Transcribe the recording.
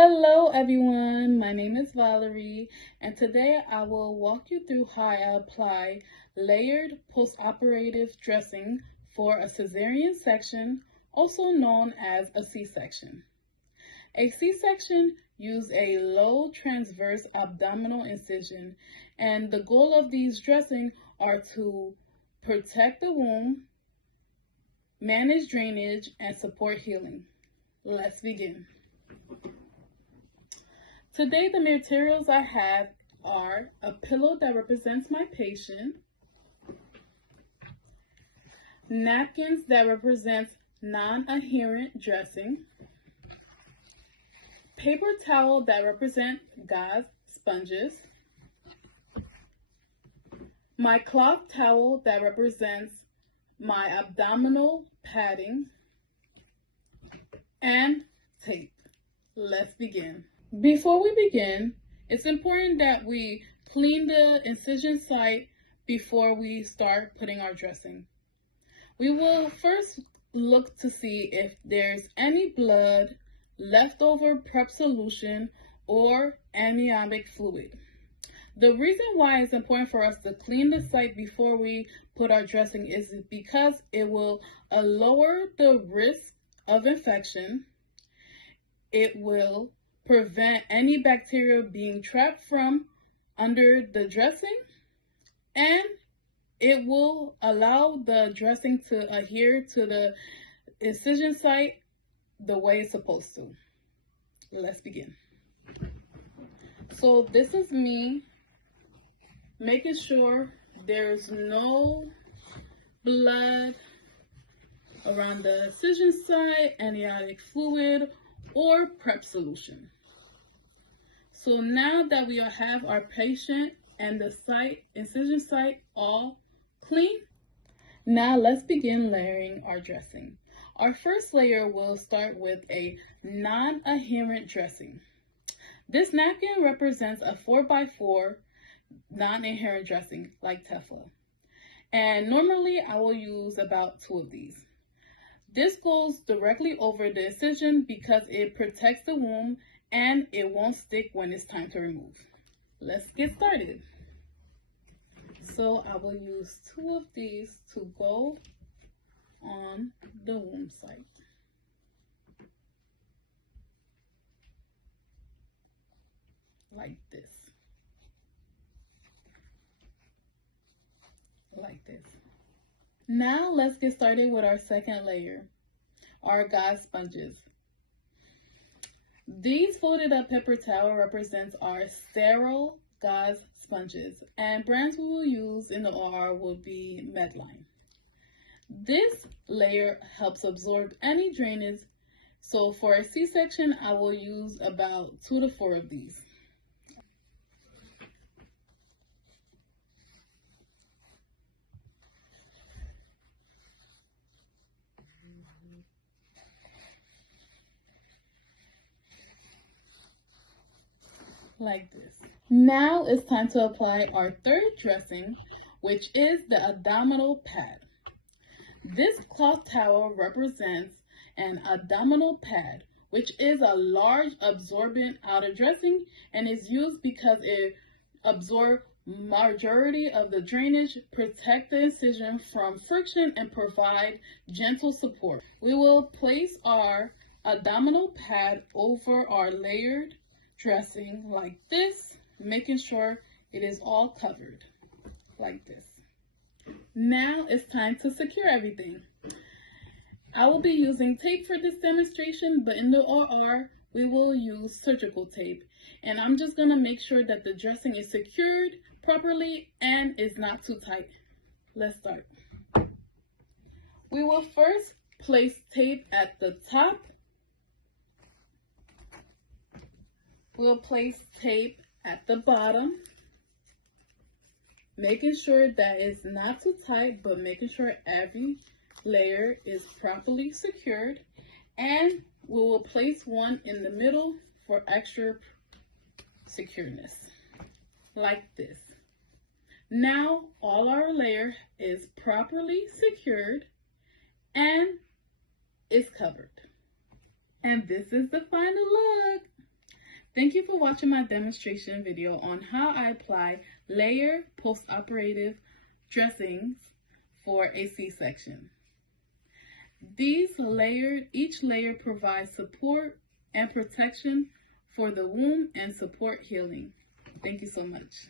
Hello everyone, my name is Valerie, and today I will walk you through how I apply layered postoperative dressing for a cesarean section, also known as a C-section. A C-section uses a low transverse abdominal incision, and the goal of these dressings are to protect the womb, manage drainage, and support healing. Let's begin. Today, the materials I have are a pillow that represents my patient, napkins that represents non-adherent dressing, paper towel that represent gauze sponges, my cloth towel that represents my abdominal padding, and tape. Let's begin. Before we begin, it's important that we clean the incision site before we start putting our dressing. We will first look to see if there's any blood, leftover prep solution, or amniotic fluid. The reason why it's important for us to clean the site before we put our dressing is because it will lower the risk of infection. It will prevent any bacteria being trapped from under the dressing, and it will allow the dressing to adhere to the incision site the way it's supposed to. Let's begin. So this is me making sure there's no blood around the incision site, amniotic fluid, or prep solution. So now that we have our patient and the incision site all clean, now let's begin layering our dressing. Our first layer will start with a non-adherent dressing. This napkin represents a 4x4 non-adherent dressing like Teflon. And normally I will use about 2 of these. This goes directly over the incision because it protects the womb and it won't stick when it's time to remove. Let's get started. So I will use 2 of these to go on the womb site. Like this. Like this. Now let's get started with our second layer, our gauze sponges. These folded up paper towel represents our sterile gauze sponges, and brands we will use in the OR will be Medline. This layer helps absorb any drainage, so for a C-section I will use about 2 to 4 of these. Like this. Now it's time to apply our third dressing, which is the abdominal pad. This cloth towel represents an abdominal pad, which is a large absorbent outer dressing and is used because it absorbs majority of the drainage, protect the incision from friction, and provide gentle support. We will place our abdominal pad over our layered dressing like this, making sure it is all covered like this. Now it's time to secure everything. I will be using tape for this demonstration, but in the OR we will use surgical tape, and I'm just going to make sure that the dressing is secured properly and is not too tight. Let's start. We will first place tape at the top. We'll place tape at the bottom, making sure that it's not too tight, but making sure every layer is properly secured. And we will place one in the middle for extra secureness, like this. Now all our layer is properly secured and is covered. And this is the final look. Thank you for watching my demonstration video on how I apply layer postoperative dressings for a C-section. Each layer provides support and protection for the womb and support healing. Thank you so much.